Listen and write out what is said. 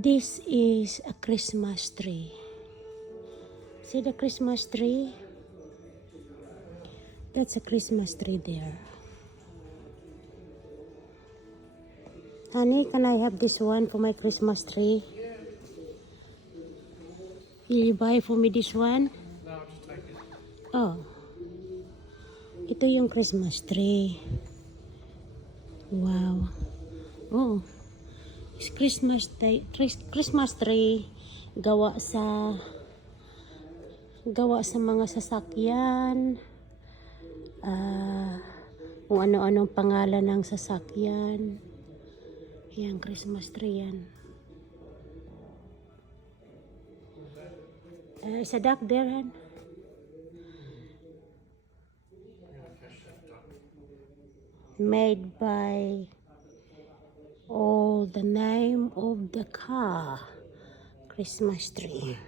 This is a Christmas tree. See the Christmas tree? That's a Christmas tree there. Honey, can I have this one for my Christmas tree? Will you buy for me this one? No, I'll just take it. Oh. Ito yung Christmas tree. Wow. Oh. It's Christmas tree gawa sa mga sasakyan. Kung ano-anong pangalan ng sasakyan. Yan, Christmas tree yan. Is a duck there, Han? Made by the name of the car. Christmas tree.